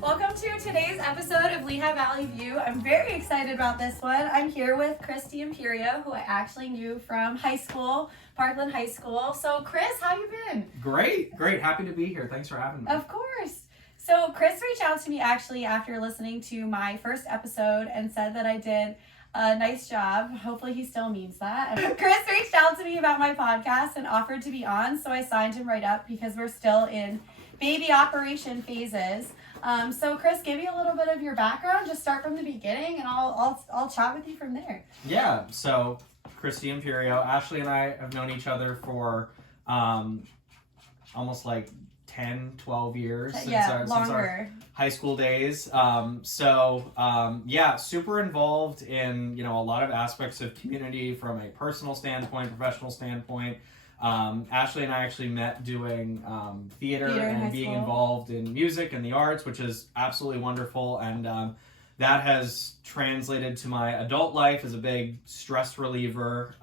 Welcome to today's episode of Lehigh Valley View. I'm very excited about this one. I'm here with Christy Imperio, who I actually knew from high school, Parkland High School. So Chris, how you been? Great. Happy to be here. Thanks for having me. Of course. So Chris reached out to me actually after listening to my first episode and said that I did a nice job. Hopefully he still means that. Chris reached out to me about my podcast and offered to be on, so I signed him right up because we're still in baby operation phases. So Chris, give me a little bit of your background. Just start from the beginning, and I'll chat with you from there. Yeah. So, Christy Imperio, Ashleigh and I have known each other for almost like 10, 12 years since our high school days. Super involved in a lot of aspects of community from a personal standpoint, professional standpoint. Ashleigh and I actually met doing theater and being involved in music and the arts, which is absolutely wonderful. And that has translated to my adult life as a big stress reliever.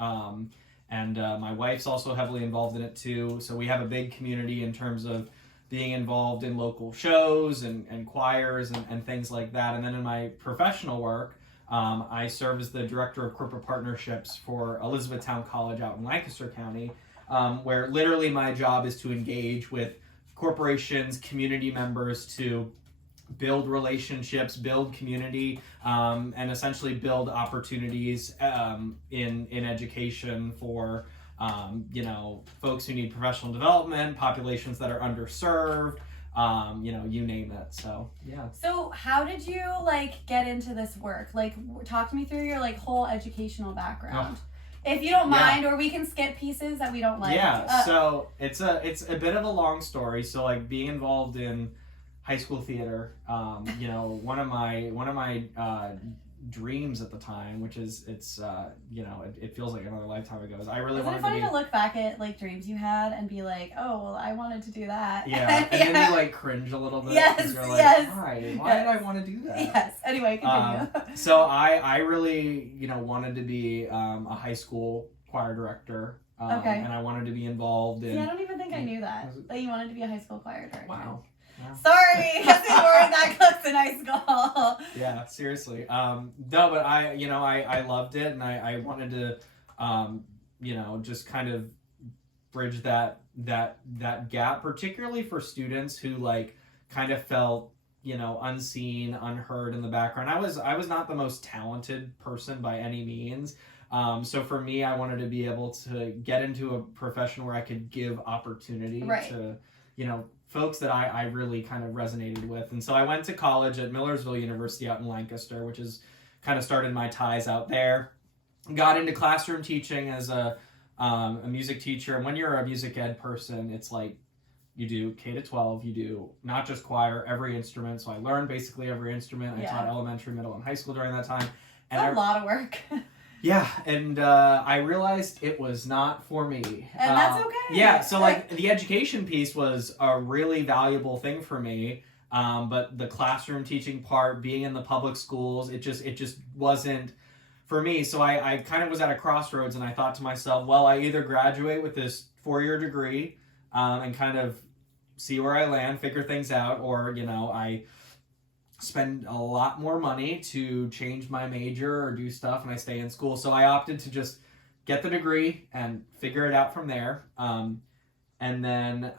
And my wife's also heavily involved in it too. So we have a big community in terms of being involved in local shows and choirs and things like that. And then in my professional work, I serve as the Director of Corporate Partnerships for Elizabethtown College out in Lancaster County. Where literally my job is to engage with corporations, community members to build relationships, build community, and essentially build opportunities in education for folks who need professional development, populations that are underserved, you name it. So yeah. So how did you get into this work? Talk to me through your whole educational background. If you don't mind, or we can skip pieces that we don't like. Yeah, so it's a bit of a long story. So being involved in high school theater, one of my dreams at the time, which is it feels like another lifetime ago. Is I really wanted to be. Isn't it funny to look back at dreams you had and be like, oh well, I wanted to do that. Yeah, and then you cringe a little bit. Yes, you're yes. Why did I want to do that? Yes. Anyway, continue. So I really wanted to be a high school choir director. Okay. And I wanted to be involved in. See, I don't even think I knew that you wanted to be a high school choir director. Wow. Yeah. Sorry, because we weren't that close in high school. Yeah, seriously. No, but I loved it, and I wanted to, just kind of bridge that gap, particularly for students who kind of felt unseen, unheard in the background. I was not the most talented person by any means. So for me, I wanted to be able to get into a profession where I could give opportunity to, folks that I really kind of resonated with. And so I went to college at Millersville University out in Lancaster, which is kind of started my ties out there. Got into classroom teaching as a music teacher. And when you're a music ed person, it's you do K-12, you do not just choir, every instrument. So I learned basically every instrument. I taught elementary, middle, and high school during that time. And a lot of work. Yeah, and I realized it was not for me. And that's okay. Yeah, so the education piece was a really valuable thing for me, but the classroom teaching part, being in the public schools, it just wasn't for me. So I kind of was at a crossroads, and I thought to myself, well, I either graduate with this 4-year degree and kind of see where I land, figure things out, or I spend a lot more money to change my major or do stuff, and I stay in school. So I opted to just get the degree and figure it out from there. And then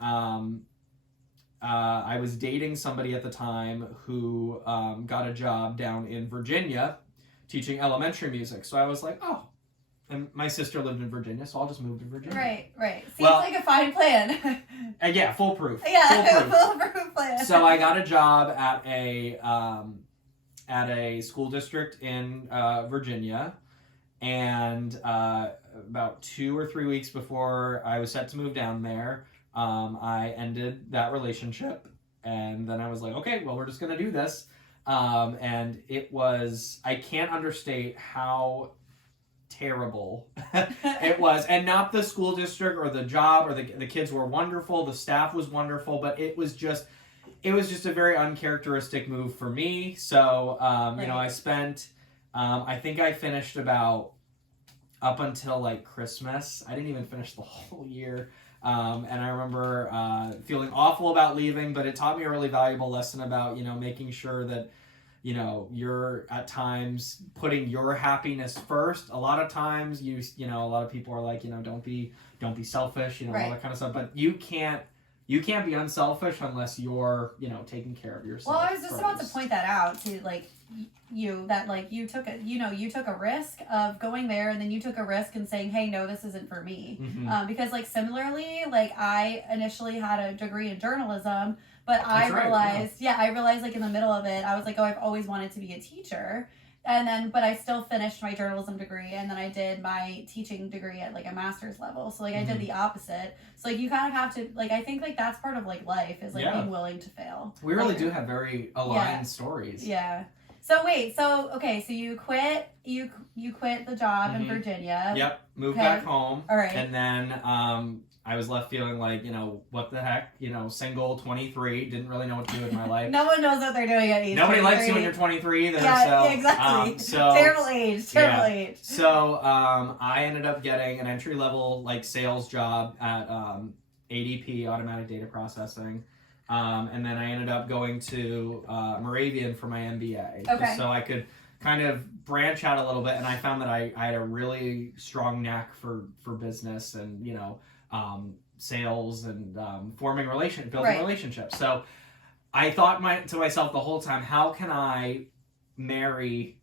I was dating somebody at the time who got a job down in Virginia teaching elementary music. So I was like, oh. And my sister lived in Virginia, so I'll just move to Virginia. Right. Seems like a fine plan. Yeah, foolproof. Yeah, foolproof plan. So I got a job at a school district in Virginia, and about 2 or 3 weeks before I was set to move down there, I ended that relationship, and then I was like, okay, well, we're just gonna do this, and I can't understate how terrible it was. And not the school district or the job or the kids were wonderful, the staff was wonderful, but it was just a very uncharacteristic move for me. So I spent I think I finished about up until Christmas. I didn't even finish the whole year. And I remember feeling awful about leaving, but it taught me a really valuable lesson about, making sure that, you're at times putting your happiness first. A lot of times a lot of people are like, don't be selfish, all that kind of stuff. But you can't be unselfish unless you're, taking care of yourself. Well, I was just about to point that out to you took a risk of going there, and then you took a risk in saying, hey, no, this isn't for me. Mm-hmm. Because similarly, I initially had a degree in journalism, but I realized in the middle of it, I was like, oh, I've always wanted to be a teacher. And then, but I still finished my journalism degree, and then I did my teaching degree at a master's level. So I did the opposite. So you kind of have to I think that's part of life is being willing to fail. We really do have very aligned stories. Yeah. So wait, so you quit the job in Virginia. Yep. Moved back home. All right. And then I was left feeling what the heck, single, 23, didn't really know what to do with my life. No one knows what they're doing at age Nobody 23. likes you when you're 23 either. Yeah, exactly. Terrible age. So I ended up getting an entry-level so job at ADP, Automatic Data Processing. And then I ended up going to Moravian for my MBA. Okay. So I could kind of branch out a little bit, and I found that I had a really strong knack for business and, sales and building relationships. So I thought to myself the whole time, how can I marry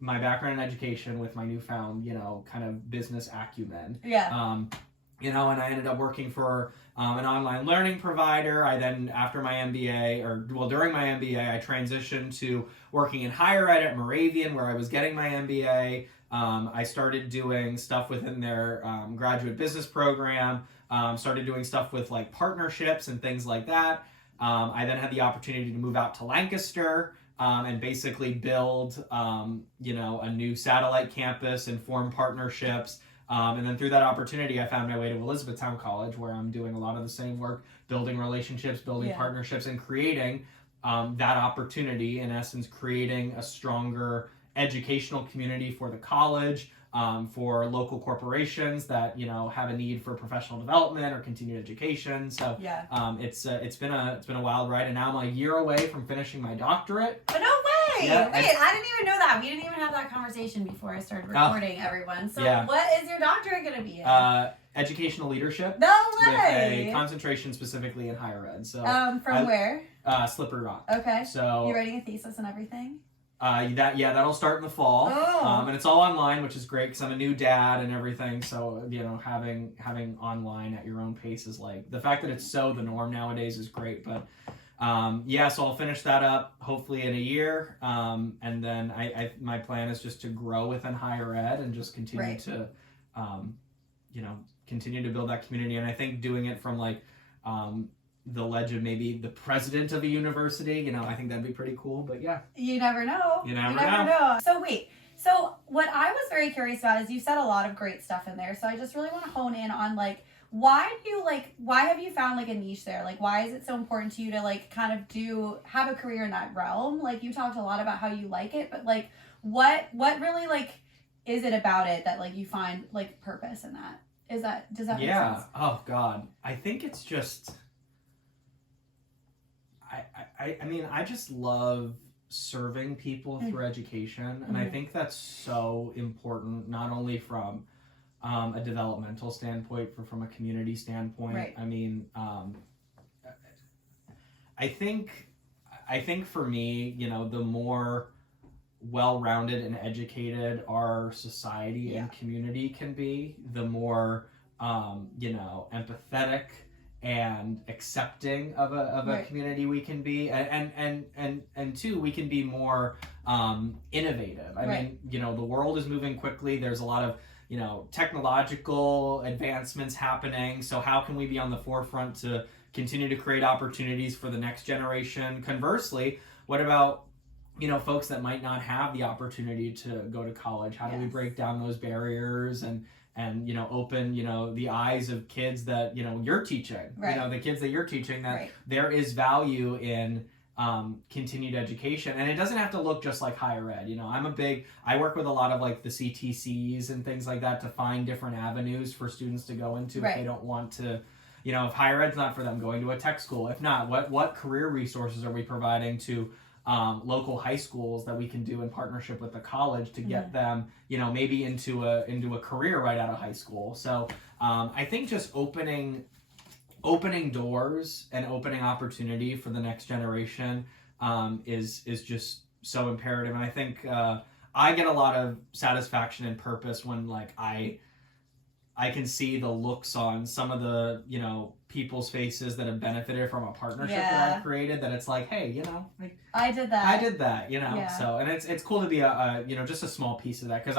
my background in education with my newfound, kind of business acumen? Yeah. And I ended up working for an online learning provider. I then, after my MBA, during my MBA, I transitioned to working in higher ed at Moravian, where I was getting my MBA. I started doing stuff within their graduate business program, started doing stuff with partnerships and things like that. I then had the opportunity to move out to Lancaster and basically build, a new satellite campus and form partnerships. And then through that opportunity, I found my way to Elizabethtown College, where I'm doing a lot of the same work, building relationships, building partnerships, and creating that opportunity, in essence, creating a stronger educational community for the college, for local corporations that, have a need for professional development or continued education. So it's been a wild ride, and now I'm a year away from finishing my doctorate. Oh, no way! Yeah, Wait, I didn't even know that. We didn't even have that conversation before I started recording, everyone. So what is your doctorate going to be in? Educational leadership. No way! With a concentration specifically in higher ed. So from where? Slippery Rock. Okay. So you writing a thesis and everything? That'll start in the fall. Oh. And it's all online, which is great because I'm a new dad and everything. So having online at your own pace is the fact that it's the norm nowadays is great. But so I'll finish that up hopefully in a year. And then my plan is just to grow within higher ed and just continue to continue to build that community. And I think doing it from the ledge of maybe the president of a university, I think that'd be pretty cool. But yeah, you never know. You never know. So what I was very curious about is you said a lot of great stuff in there. So I just really want to hone in on why have you found a niche there? Why is it so important to you to kind of have a career in that realm? You talked a lot about how you like it, but what really is it about it that you find purpose in that? Does that make sense? Yeah. Oh God. I think it's just I just love serving people through education, and I think that's so important, not only from a developmental standpoint, but from a community standpoint. Right. I mean, I think for me, the more well-rounded and educated our society and community can be, the more empathetic and accepting of a community we can be, and two, we can be more innovative. I mean, the world is moving quickly. There's a lot of technological advancements happening. So how can we be on the forefront to continue to create opportunities for the next generation? Conversely, what about folks that might not have the opportunity to go to college? How do we break down those barriers and open the eyes of kids that you're teaching, the kids that you're teaching, that there is value in continued education, and it doesn't have to look just like higher ed. I work with a lot of the CTCs and things like that to find different avenues for students to go into if they don't want to you know, if higher ed's not for them, going to a tech school. If not, what career resources are we providing to local high schools that we can do in partnership with the college to get them, you know, maybe into a career right out of high school. So I think just opening doors and opening opportunity for the next generation is just so imperative. And I think I get a lot of satisfaction and purpose when like I can see the looks on some of the, you know, people's faces that have benefited from a partnership that I've created, that it's like, hey, you know, like, I did that, you know. So, and it's cool to be a you know, just a small piece of that, because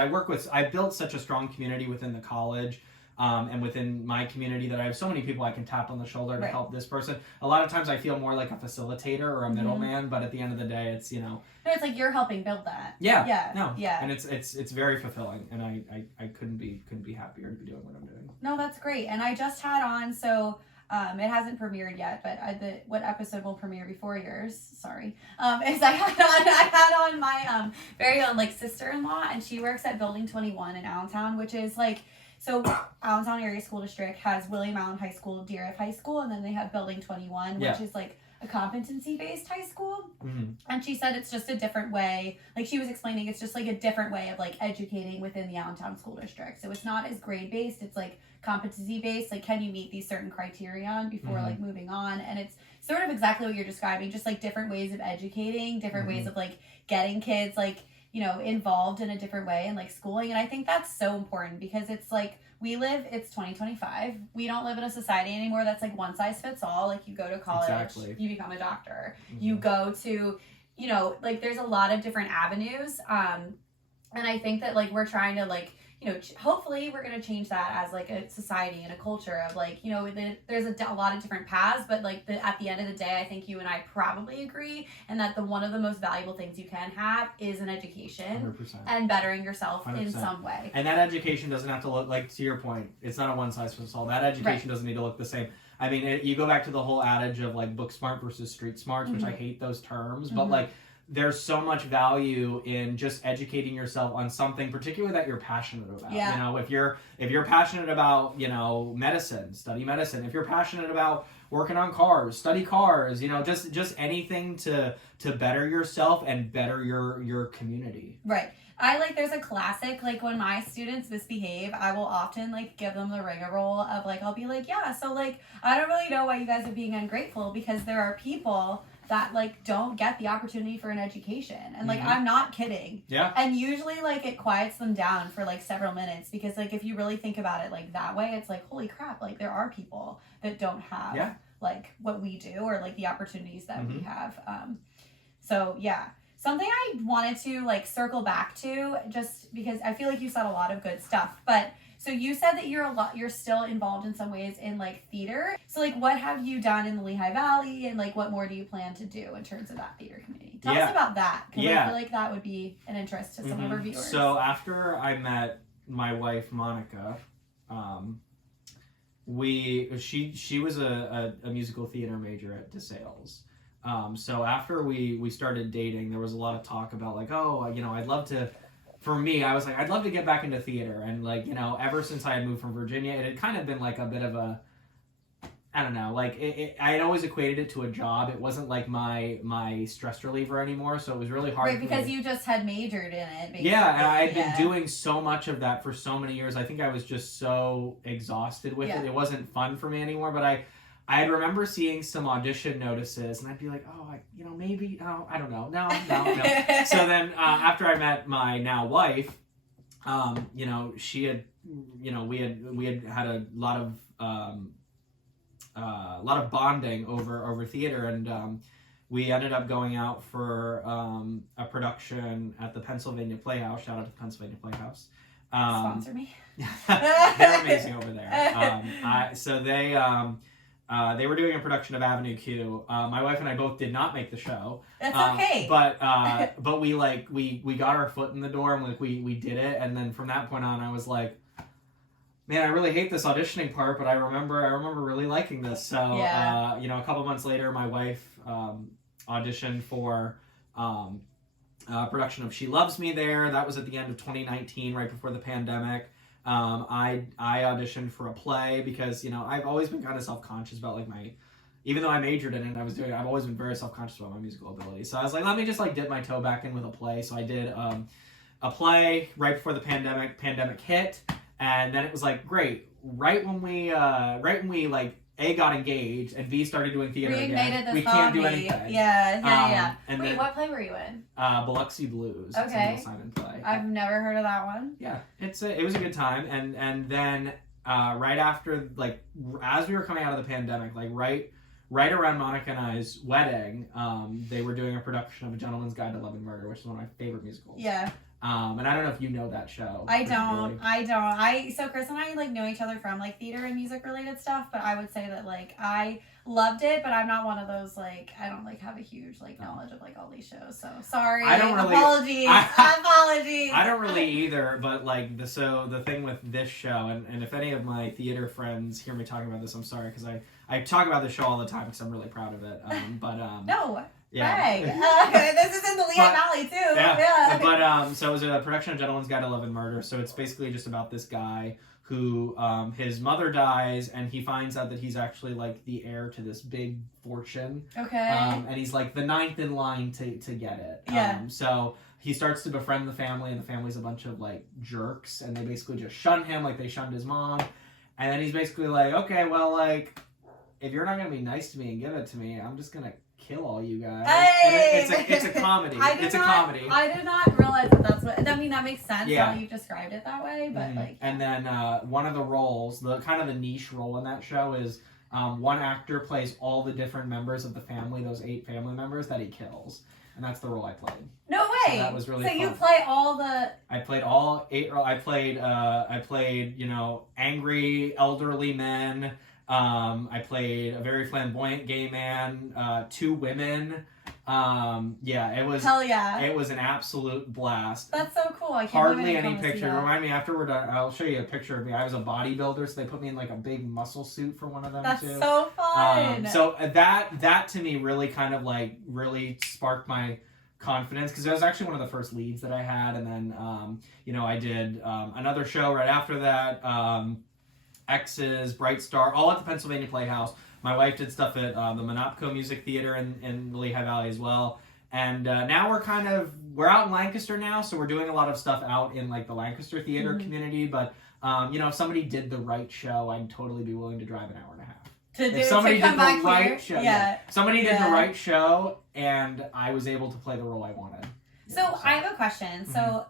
I built such a strong community within the college. And within my community, that I have so many people I can tap on the shoulder to help this person. A lot of times I feel more like a facilitator or a middleman, but at the end of the day, it's, you know. No, it's like you're helping build that. And it's very fulfilling, and I couldn't be happier to be doing what I'm doing. No, that's great. And I just had on, so it hasn't premiered yet, but what episode will premiere before yours? Sorry, is I had on my very own like sister-in-law, and she works at Building 21 in Allentown, which is like. So Allentown Area School District has William Allen High School, Deer High School, and then they have Building 21, which is like a competency-based high school. And she said it's just a different way, like she was explaining, it's just like a different way of like educating within the Allentown School District. So it's not as grade-based, it's like competency-based, like can you meet these certain criteria before like moving on. And it's sort of exactly what you're describing, just like different ways of educating, different ways of like getting kids like, you know, involved in a different way and like schooling. And I think that's so important, because it's like it's 2025. We don't live in a society anymore that's like one size fits all. Like you go to college, you become a doctor, you go to, you know, like there's a lot of different avenues. And I think that like we're trying to like, you know, hopefully we're going to change that as like a society and a culture of like, you know, there's a lot of different paths, but like at the end of the day, I think you and I probably agree, and that one of the most valuable things you can have is an education 100%. And bettering yourself 100%. In some way. And that education doesn't have to look, like to your point, it's not a one size fits all. That education doesn't need to look the same. I mean, you go back to the whole adage of like book smart versus street smarts, which I hate those terms, but like, there's so much value in just educating yourself on something, particularly that you're passionate about. You know, if you're passionate about, you know, medicine, study medicine. If you're passionate about working on cars, study cars. You know, just anything to better yourself and better your community. Right. There's a classic, like when my students misbehave, I will often like give them the rigmarole of like, I'll be like, yeah, so like, I don't really know why you guys are being ungrateful, because there are people that like don't get the opportunity for an education, and like I'm not kidding. And usually like it quiets them down for like several minutes, because like if you really think about it like that way, it's like, holy crap, like there are people that don't have like what we do, or like the opportunities that we have. So yeah, something I wanted to like circle back to, just because I feel like you said a lot of good stuff, but so you said that you're still involved in some ways in like theater. So like what have you done in the Lehigh Valley, and like what more do you plan to do in terms of that theater community? Tell us about that, because I feel like that would be an interest to some of our viewers. So after I met my wife Monica, she was a musical theater major at DeSales. So after we started dating, there was a lot of talk about like, oh, you know, I'd love to. For me, I was like, I'd love to get back into theater. And like, you know, ever since I had moved from Virginia, it had kind of been like a bit of a, I don't know, like I had always equated it to a job. It wasn't like my stress reliever anymore. So it was really hard. Right, because you just had majored in it. Basically. Yeah, and I had been doing so much of that for so many years. I think I was just so exhausted with it. It wasn't fun for me anymore. But I remember seeing some audition notices, and I'd be like, oh, maybe, no, I don't know, no. So then after I met my now wife, you know, she had, you know, we had a lot of bonding over theater, and we ended up going out for a production at the Pennsylvania Playhouse. Shout out to the Pennsylvania Playhouse. Sponsor me. They're amazing over there. So they were doing a production of Avenue Q. My wife and I both did not make the show. That's okay. But we got our foot in the door, and like we did it. And then from that point on, I was like, man, I really hate this auditioning part, but I remember really liking this. So you know, a couple months later, my wife auditioned for production of She Loves Me there. That was at the end of 2019, right before the pandemic. I auditioned for a play because, you know, I've always been kind of self-conscious about like even though I majored in it, I've always been very self-conscious about my musical ability. So I was like, let me just like dip my toe back in with a play. So I did a play right before the pandemic hit, and then it was like, great, right when we like A, got engaged, and B, started doing theater again. We can't do anything. Yeah. And Wait, then, what play were you in? Biloxi Blues. It's a Neil Simon play. I've never heard of that one. Yeah, it was a good time, and then right after, like, as we were coming out of the pandemic, like right around Monica and I's wedding, they were doing a production of A Gentleman's Guide to Love and Murder, which is one of my favorite musicals. Yeah. And I don't know if you know that show. I don't. So Chris and I like know each other from like theater and music related stuff, but I would say that like I loved it, but I'm not one of those like I don't like have a huge like knowledge of like all these shows. So sorry. Apologies. Apologies. I don't really either, but like the thing with this show, and if any of my theater friends hear me talking about this, I'm sorry because I talk about this show all the time because I'm really proud of it. No. Yeah. Hey, this is in the Lehigh Valley too. Yeah. But so it was a production of Gentleman's Guide to Love and Murder. So it's basically just about this guy who his mother dies, and he finds out that he's actually like the heir to this big fortune. Okay. And he's like the ninth in line to get it. Yeah. So he starts to befriend the family, and the family's a bunch of like jerks, and they basically just shun him like they shunned his mom. And then he's basically like, okay, well, like, if you're not gonna be nice to me and give it to me, I'm just gonna kill all you guys. Hey! And it's a comedy. It's a comedy. I did not realize that's what. I mean, that makes sense. Yeah. How you've described it that way, but like. And then one of the roles, the kind of the niche role in that show is one actor plays all the different members of the family, those 8 family members that he kills, and that's the role I played. No way. So that was really fun. So you play all the. I played all 8. I played you know, angry elderly men. I played a very flamboyant gay man, 2 women. Yeah, it was. Hell yeah! It was an absolute blast. That's so cool. I can't Hardly any picture. Remind me after we're done. I'll show you a picture of me. I was a bodybuilder, so they put me in like a big muscle suit for one of them. That's too. so fun. So that to me really kind of like really sparked my confidence because it was actually one of the first leads that I had, and then you know, I did another show right after that. X's, Bright Star, all at the Pennsylvania Playhouse. My wife did stuff at the Monopco Music Theater in the Lehigh Valley as well. And now we're out in Lancaster now, so we're doing a lot of stuff out in like the Lancaster theater community. But you know, if somebody did the right show, I'd totally be willing to drive an hour and a half. If somebody did the right show, somebody did the right show, and I was able to play the role I wanted. So I have a question. So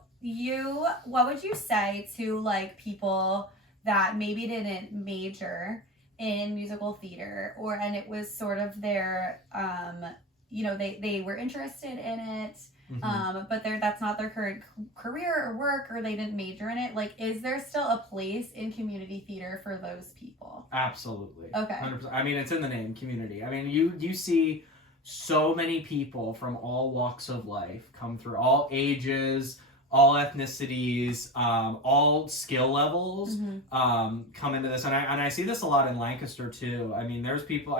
what would you say to like people that maybe didn't major in musical theater, and it was sort of their, you know, they were interested in it, but that's not their current career or work, or they didn't major in it. Like, is there still a place in community theater for those people? Absolutely. Okay. 100%. I mean, it's in the name, community. I mean, you see so many people from all walks of life come through, all ages, all ethnicities, all skill levels come into this. And I see this a lot in Lancaster too. I mean, there's people,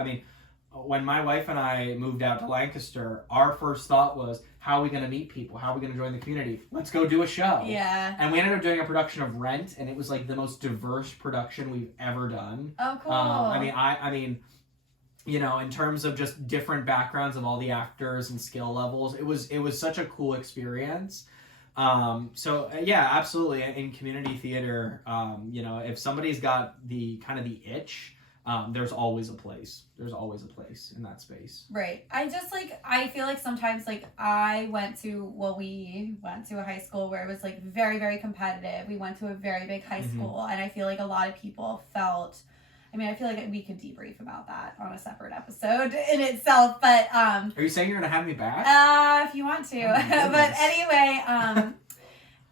when my wife and I moved out to Lancaster, our first thought was, how are we going to meet people? How are we going to join the community? Let's go do a show. Yeah. And we ended up doing a production of Rent, and it was like the most diverse production we've ever done. Oh, cool. I mean, you know, in terms of just different backgrounds of all the actors and skill levels, it was such a cool experience. So yeah, absolutely. In community theater, you know, if somebody's got the kind of the itch, there's always a place. There's always a place in that space. Right. I feel like sometimes like we went to a high school where it was like very, very competitive. We went to a very big high school, and I feel like a lot of people felt, I feel like we could debrief about that on a separate episode in itself, but are you saying you're gonna have me back? If you want to. But anyway,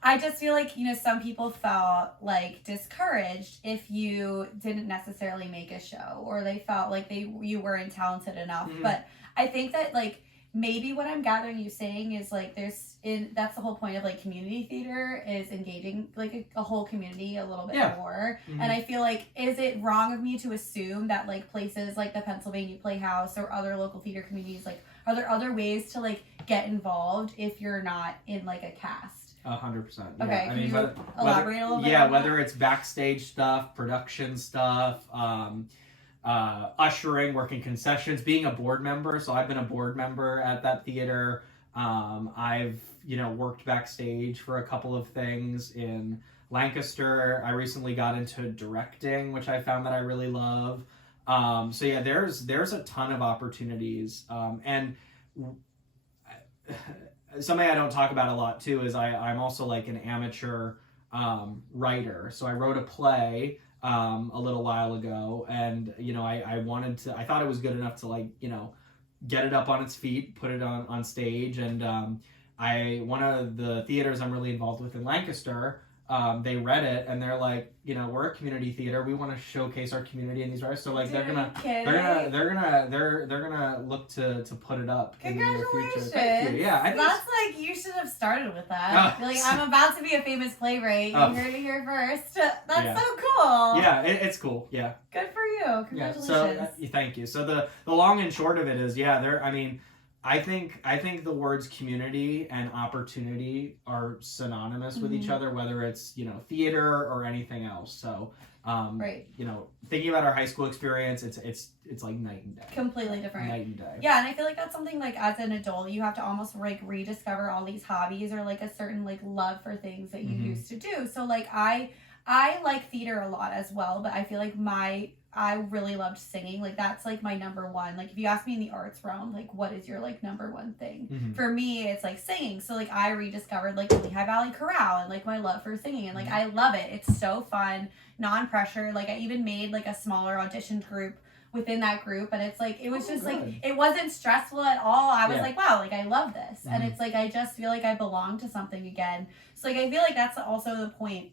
I just feel like, you know, some people felt like discouraged if you didn't necessarily make a show, or they felt like you weren't talented enough. But I think that like maybe what I'm gathering you saying is like that's the whole point of like community theater, is engaging like a whole community a little bit more. And I feel like, is it wrong of me to assume that like places like the Pennsylvania Playhouse or other local theater communities, like, are there other ways to like get involved if you're not in like a cast? 100%. Yeah. Okay, I mean, can you elaborate a little bit? Yeah, whether it's backstage stuff, production stuff, ushering, working concessions, being a board member. So I've been a board member at that theater. I've worked backstage for a couple of things in Lancaster. I recently got into directing, which I found that I really love. So yeah, there's a ton of opportunities, and something I don't talk about a lot too is I'm also like an amateur writer. So I wrote a play a little while ago, and I thought it was good enough to get it up on its feet, put it on stage, and one of the theaters I'm really involved with in Lancaster, they read it and they're like, we're a community theater. We want to showcase our community in these writers. So they're gonna look to put it up in the near future. Thank you. Yeah, that's like you should have started with that. Like, I'm about to be a famous playwright. You heard it here first. That's so cool. Yeah, it's cool. Yeah. Good for you. Congratulations. Yeah, so thank you. So the long and short of it is, I think the words community and opportunity are synonymous with each other, whether it's, theater or anything else. So, right. Thinking about our high school experience, it's like night and day. Completely different. Night and day. Yeah, and I feel like that's something like as an adult, you have to almost like rediscover all these hobbies or like a certain like love for things that you used to do. So like I like theater a lot as well, but I feel like I really loved singing. Like, that's, like, my number one. Like, if you ask me in the arts realm, like, what is your, like, number one thing? For me, it's, like, singing. So, like, I rediscovered, like, the Lehigh Valley Chorale and, like, my love for singing. And, like, I love it. It's so fun. Non-pressure. Like, I even made, like, a smaller audition group within that group. And it's, like, it was just, good. like, it wasn't stressful at all. I was like, wow, like, I love this. And it's, like, I just feel like I belong to something again. So, like, I feel like that's also the point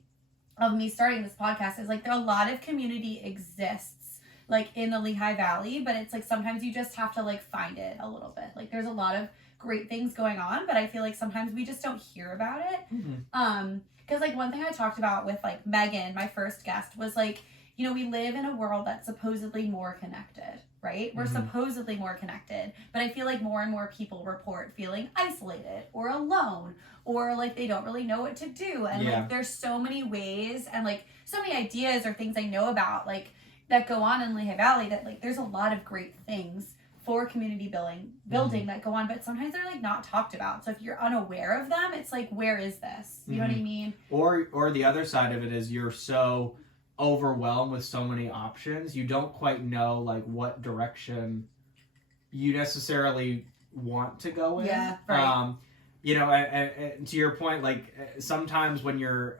of me starting this podcast is like a lot of community exists like in the Lehigh Valley, but it's like sometimes you just have to like find it a little bit. Like there's a lot of great things going on, but I feel like sometimes we just don't hear about it. Because like one thing I talked about with like Megan, my first guest, was like, we live in a world that's supposedly more connected, right? We're supposedly more connected, but I feel like more and more people report feeling isolated or alone or like they don't really know what to do. And like there's so many ways and like so many ideas or things I know about like that go on in Lehigh Valley that like there's a lot of great things for community building that go on, but sometimes they're like not talked about. So if you're unaware of them, it's like, where is this? You know what I mean? Or the other side of it is you're so overwhelmed with so many options, you don't quite know like what direction you necessarily want to go in. Yeah, right. And to your point, like sometimes when you're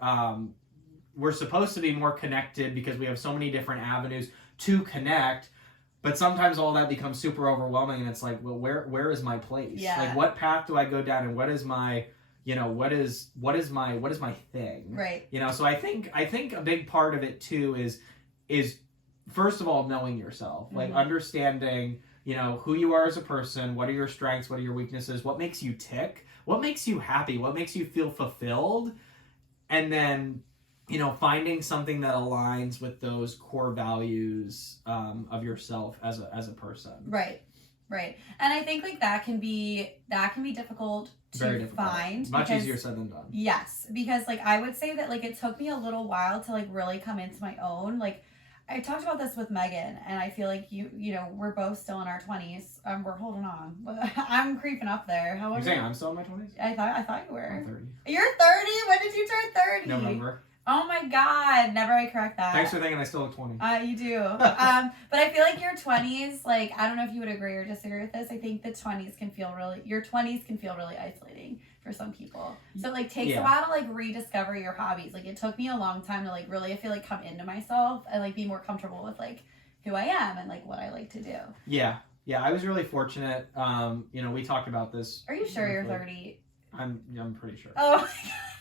we're supposed to be more connected because we have so many different avenues to connect, but sometimes all that becomes super overwhelming and it's like, well, where is my place? Yeah. Like what path do I go down and what is my what is my thing? Right. So I think a big part of it too is first of all knowing yourself, like understanding, who you are as a person, what are your strengths, what are your weaknesses, what makes you tick, what makes you happy, what makes you feel fulfilled, and then finding something that aligns with those core values of yourself as a person. Right. And I think like that can be difficult to find. Much easier said than done. Yes, because like I would say that like it took me a little while to like really come into my own. Like I talked about this with Megan, and I feel like we're both still in our 20s. We're holding on. I'm creeping up there. How You're saying I'm still in my 20s? I thought you were. I'm 30. You're 30? When did you turn 30? November. Oh my God, never I correct that. Thanks for thinking I still look 20. You do. But I feel like your 20s, like, I don't know if you would agree or disagree with this. I think your 20s can feel really isolating for some people. So, like, takes a while to, like, rediscover your hobbies. Like, it took me a long time to, like, really, I feel like, come into myself and, like, be more comfortable with, like, who I am and, like, what I like to do. Yeah, I was really fortunate. We talked about this. Are you sure you're 30? I'm pretty sure. Oh,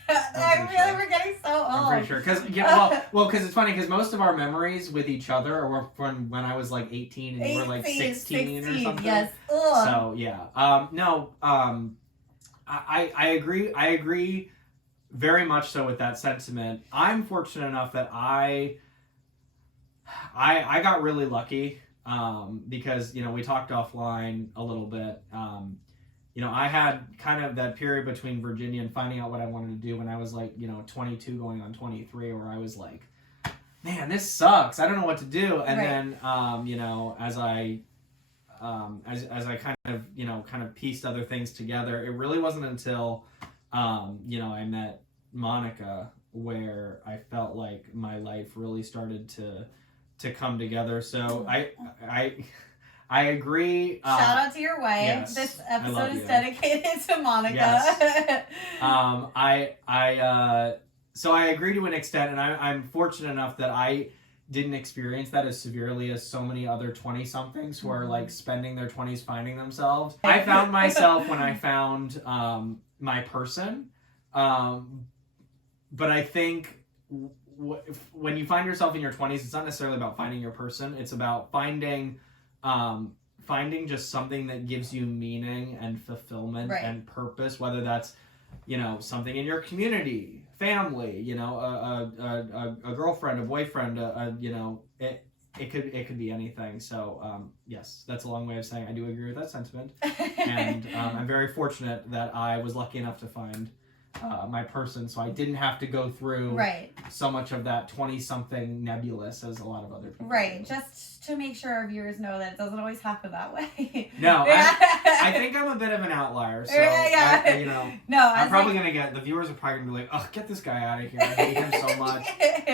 my God. We're getting so old. I'm pretty sure. Because it's funny because most of our memories with each other were from when I was like 18 and you were like 16 or something. Yes. Ugh. So yeah. I agree. I agree very much so with that sentiment. I'm fortunate enough that I got really lucky because we talked offline a little bit. I had kind of that period between Virginia and finding out what I wanted to do when I was like, 22 going on 23, where I was like, man, this sucks. I don't know what to do. And then, as I kind of pieced other things together, it really wasn't until, I met Monica where I felt like my life really started to come together. So I agree. Shout out to your wife. Yes, this episode is dedicated to Monica. Yes. So I agree to an extent, and I'm fortunate enough that I didn't experience that as severely as so many other 20-somethings who are like spending their 20s finding themselves. I found myself when I found my person. But I think when you find yourself in your 20s, it's not necessarily about finding your person. It's about finding just something that gives you meaning and fulfillment and purpose, whether that's, something in your community, family, a girlfriend, a boyfriend, it could be anything. So, yes, that's a long way of saying I do agree with that sentiment. And I'm very fortunate that I was lucky enough to find my person, so I didn't have to go through so much of that 20-something nebulous as a lot of other people. Right, just to make sure our viewers know that it doesn't always happen that way. No, I think I'm a bit of an outlier, so I'm probably gonna get, the viewers are probably gonna be like, oh, get this guy out of here, I hate him so much,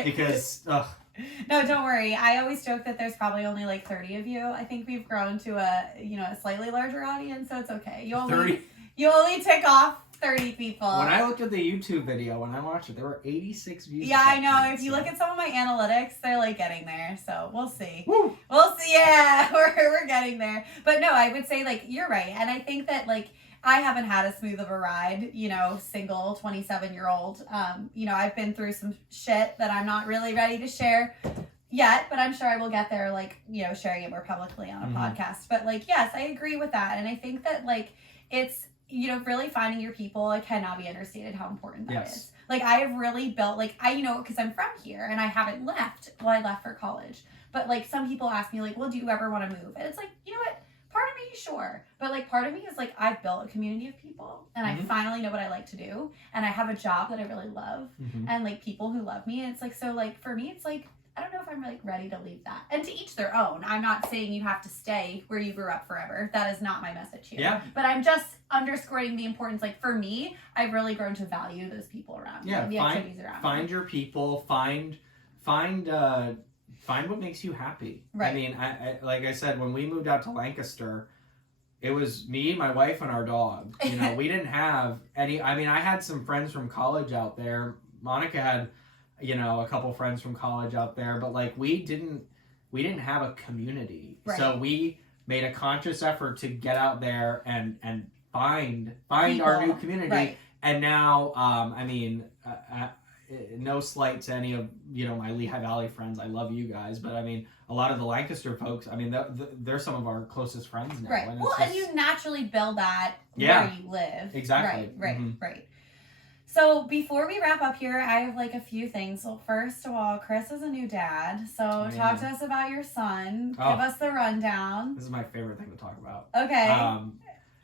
because, ugh. No, don't worry. I always joke that there's probably only like 30 of you. I think we've grown to a slightly larger audience, so it's okay. You only tick off 30 people. When I looked at the YouTube video, when I watched it, there were 86 views. Yeah, I know. If you look at some of my analytics, they're like getting there. So we'll see. Woo. We'll see. Yeah, we're getting there. But no, I would say like you're right. And I think that like I haven't had as smooth of a ride, single 27-year-old. I've been through some shit that I'm not really ready to share yet, but I'm sure I will get there, like, sharing it more publicly on a podcast. But like, yes, I agree with that. And I think that like it's, really finding your people, it cannot be understated how important that is. Like, I have really built, like, because I'm from here and I haven't left. Well, I left for college. But, like, some people ask me, like, well, do you ever want to move? And it's like, you know what? Part of me, sure. But, like, part of me is, like, I've built a community of people and I finally know what I like to do. And I have a job that I really love and, like, people who love me. And it's, like, so, like, for me, it's, like, I don't know if I'm like ready to leave that. And to each their own. I'm not saying you have to stay where you grew up forever. That is not my message here. Yeah. But I'm just underscoring the importance. Like for me, I've really grown to value those people around me. Yeah. The activities around me. Find your people. Find what makes you happy. Right. I mean, I like I said, when we moved out to Lancaster, it was me, my wife, and our dog. We didn't have any. I mean, I had some friends from college out there. Monica had a couple friends from college out there, but like we didn't have a community. Right. So we made a conscious effort to get out there and find people. Our new community. Right. And now, no slight to any of my Lehigh Valley friends. I love you guys, but I mean, a lot of the Lancaster folks. I mean, they're some of our closest friends now. Right. And and you naturally build that where you live. Exactly. Right. Right. So before we wrap up here, I have like a few things. So first of all, Chris is a new dad. So talk to us about your son. Give us the rundown. This is my favorite thing to talk about. Okay.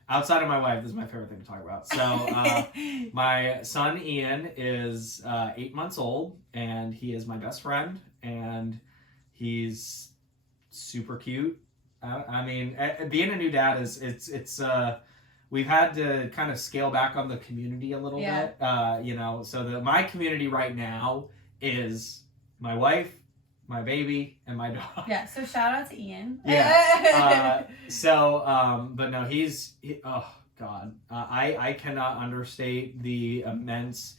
Outside of my wife, this is my favorite thing to talk about. So my son Ian is 8 months old, and he is my best friend, and he's super cute. I mean, being a new dad it's we've had to kind of scale back on the community a little bit. So my community right now is my wife, my baby, and my dog. Yeah, so shout out to Ian. Yeah. But no, oh God. I cannot understate the immense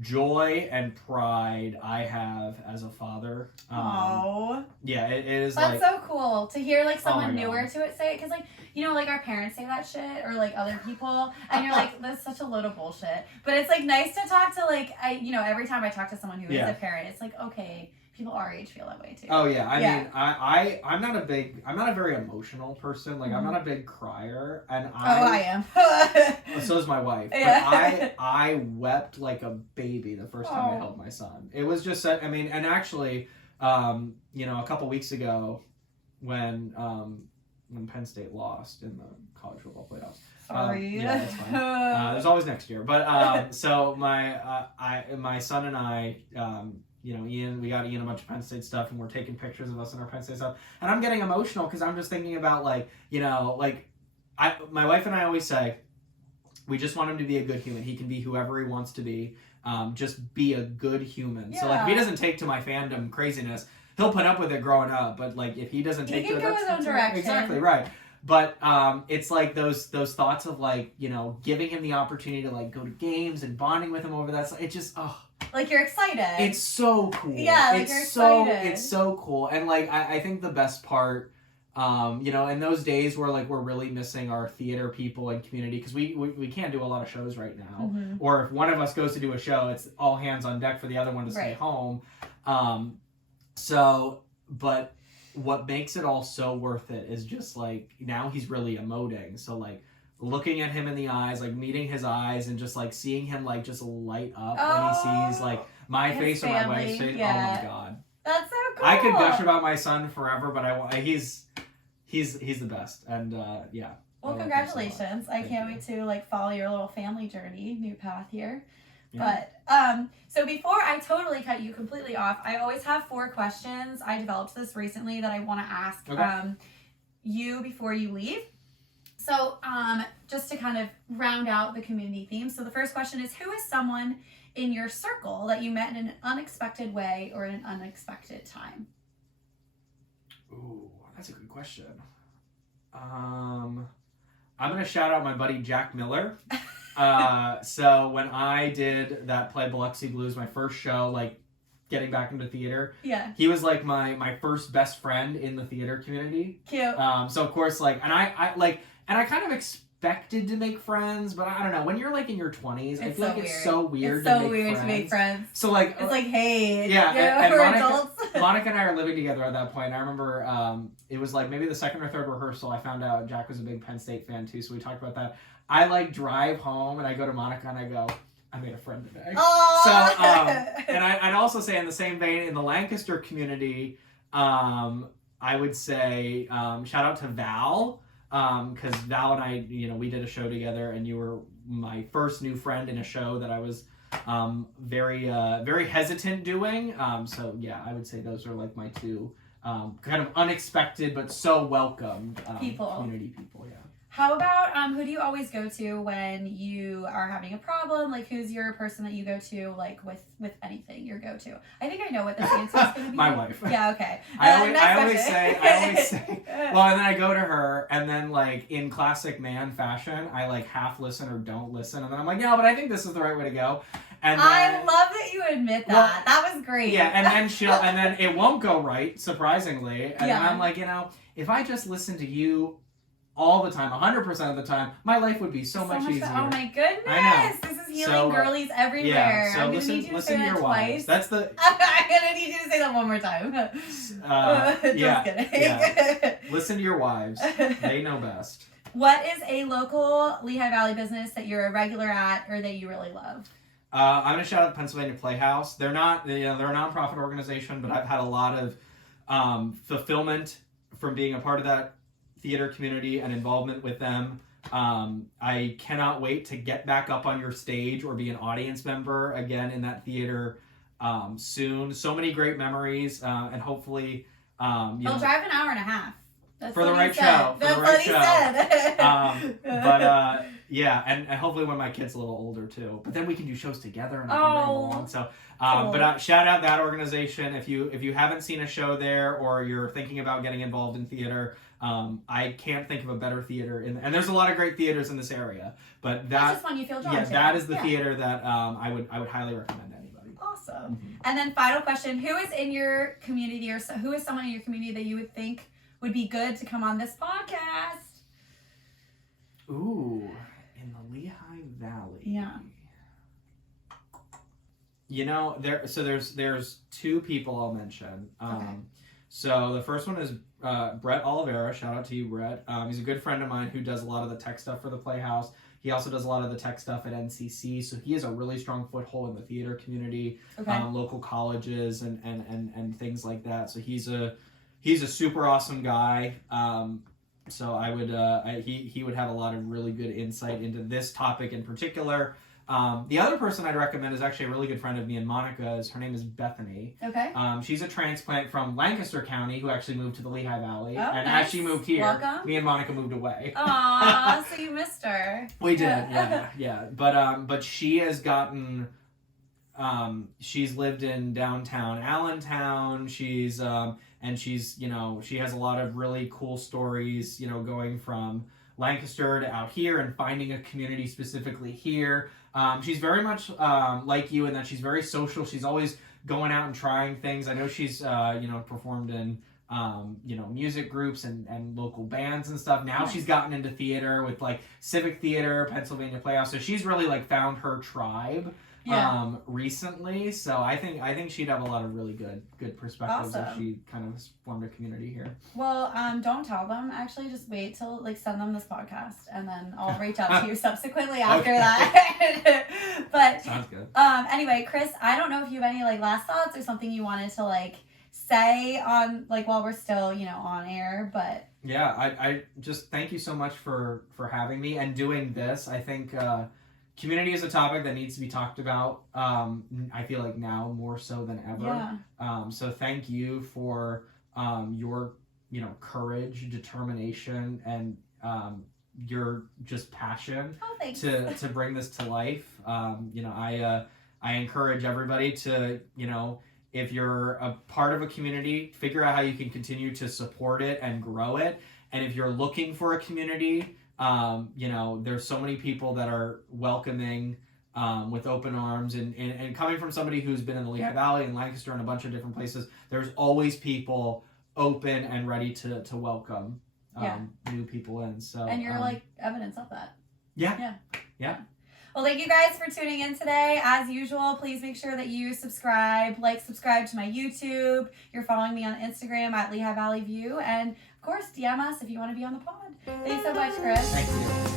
joy and pride I have as a father. Yeah, it is. That's like, so cool to hear like someone newer to it say it, because like like our parents say that shit or like other people, and you're like, that's such a load of bullshit. But it's like nice to talk to like every time I talk to someone who is a parent, it's like, okay, people our age feel that way too. Oh yeah, I mean, I'm not a very emotional person. Like I'm not a big crier, and I am. So is my wife. Yeah. But I wept like a baby the first time I held my son. It was just, I mean, and actually, a couple weeks ago when Penn State lost in the college football playoffs. Sorry. Yeah, it's fine. There's always next year. But so my son and I, Ian, we got Ian a bunch of Penn State stuff, and we're taking pictures of us in our Penn State stuff. And I'm getting emotional because I'm just thinking about my wife and I always say, we just want him to be a good human. He can be whoever he wants to be. Just be a good human. So if he doesn't take to my fandom craziness, he'll put up with it growing up. But if he doesn't take to it, he can go his own direction. Exactly right. But it's those thoughts of giving him the opportunity to go to games and bonding with him over that. It just you're excited. It's so cool. Yeah, you're excited. It's so cool. And I think the best part, in those days where we're really missing our theater people and community, because we can't do a lot of shows right now. Mm-hmm. Or if one of us goes to do a show, it's all hands on deck for the other one to stay home. But what makes it all so worth it is just now he's really emoting. So looking at him in the eyes, meeting his eyes, and just seeing him just light up when he sees my face or my wife's face. Yeah. Oh my God. That's so cool. I could gush about my son forever, but he's the best. And yeah. Well, congratulations. I can't wait to follow your little family journey, new path here. Yeah. But so before I totally cut you completely off, I always have 4 questions. I developed this recently that I want to ask you before you leave. So just to kind of round out the community theme. So the first question is, who is someone in your circle that you met in an unexpected way or in an unexpected time? Ooh, that's a good question. I'm going to shout out my buddy Jack Miller. So when I did that play Biloxi Blues, my first show, getting back into theater, he was my first best friend in the theater community. Cute. So of course and I kind of expected to make friends, but I don't know, when you're in your 20s, I feel it's so weird to make friends. So it's hey, and we're Monica, adults. Monica and I are living together at that point. And I remember it was maybe the second or third rehearsal, I found out Jack was a big Penn State fan too, so we talked about that. I drive home and I go to Monica and I go, I made a friend today. Aww. So and I'd also say in the same vein, in the Lancaster community, I would say shout out to Val, because Val and I, we did a show together, and you were my first new friend in a show that I was very hesitant doing. So yeah, I would say those are my 2 kind of unexpected but so welcomed community people. Yeah. How about who do you always go to when you are having a problem? Who's your person that you go to with anything? Your go-to? I think I know what this answer is going to be. My wife. Yeah. Okay. I always say. Well, and then I go to her, and then in classic man fashion, I half listen or don't listen, and then I'm no, but I think this is the right way to go. And then, I love that you admit that. Well, that was great. Yeah, and then it won't go right, surprisingly, and then I'm if I just listen to you all the time, 100% of the time, my life would be so much easier. Oh my goodness! I know. This is healing girlies everywhere. Yeah, so I'm gonna need you to say that twice. That's the. I'm gonna need you to say that one more time. Just kidding. Yeah. Listen to your wives; they know best. What is a local Lehigh Valley business that you're a regular at or that you really love? I'm gonna shout out the Pennsylvania Playhouse. They're not, they're a nonprofit organization, but I've had a lot of fulfillment from being a part of that theater community and involvement with them. I cannot wait to get back up on your stage or be an audience member again in that theater soon. So many great memories, and hopefully They'll drive an hour and a half. That's for the right show. That's what he said. But yeah, and hopefully when my kid's a little older too. But then we can do shows together and I can bring them along. So, cool. But shout out that organization. If you haven't seen a show there or you're thinking about getting involved in theater, I can't think of a better theater and there's a lot of great theaters in this area. But that's just one you feel drawn to. That is the theater that I would highly recommend to anybody. Awesome. Mm-hmm. And then final question: who is in your community or who is someone in your community that you would think would be good to come on this podcast? Ooh, in the Lehigh Valley. Yeah. There's 2 people I'll mention. Okay. So the first one is Brett Oliveira. Shout out to you, Brett. He's a good friend of mine who does a lot of the tech stuff for the Playhouse. He also does a lot of the tech stuff at NCC. So he has a really strong foothold in the theater community, local colleges and things like that. So he's a super awesome guy. So I would he would have a lot of really good insight into this topic in particular. The other person I'd recommend is actually a really good friend of me and Monica's. Her name is Bethany. Okay. She's a transplant from Lancaster County who actually moved to the Lehigh Valley. Oh, and nice. as she moved here, Welcome. me and Monica moved away. Aww, so you missed her. We did, yeah. But she has gotten, she's lived in downtown Allentown. She's you know, she has a lot of really cool stories, you know, going from Lancaster to out here and finding a community specifically here. She's very much like you in that she's very social. She's always going out and trying things. I know she's you know, performed in you know, music groups and local bands and stuff. Now she's gotten into theater with like Civic Theater, Pennsylvania Playhouse. So she's really like found her tribe recently. So I think she'd have a lot of really good perspectives if she kind of formed a community here. Well, don't tell them. Actually, just wait till like send them this podcast, and then I'll reach out to you subsequently after that. But sounds good. Anyway, Chris, I don't know if you have any like last thoughts or something you wanted to like say on like while we're still, you know, on air, but yeah, I just thank you so much for having me and doing this. I think community is a topic that needs to be talked about. I feel like now more so than ever. So thank you for your, you know, courage, determination, and your just passion to bring this to life. You know, I encourage everybody to, you know, if you're a part of a community, figure out how you can continue to support it and grow it. And if you're looking for a community, you know, there's so many people that are welcoming with open arms. And coming from somebody who's been in the Lehigh Valley and Lancaster and a bunch of different places, there's always people open and ready to welcome new people in. So and you're like evidence of that. Yeah. Well, thank you guys for tuning in today. As usual, please make sure that you subscribe to my YouTube. You're following me on Instagram at Lehigh Valley View. And, of course, DM us if you want to be on the pod. Thanks so much, Chris. Thank you.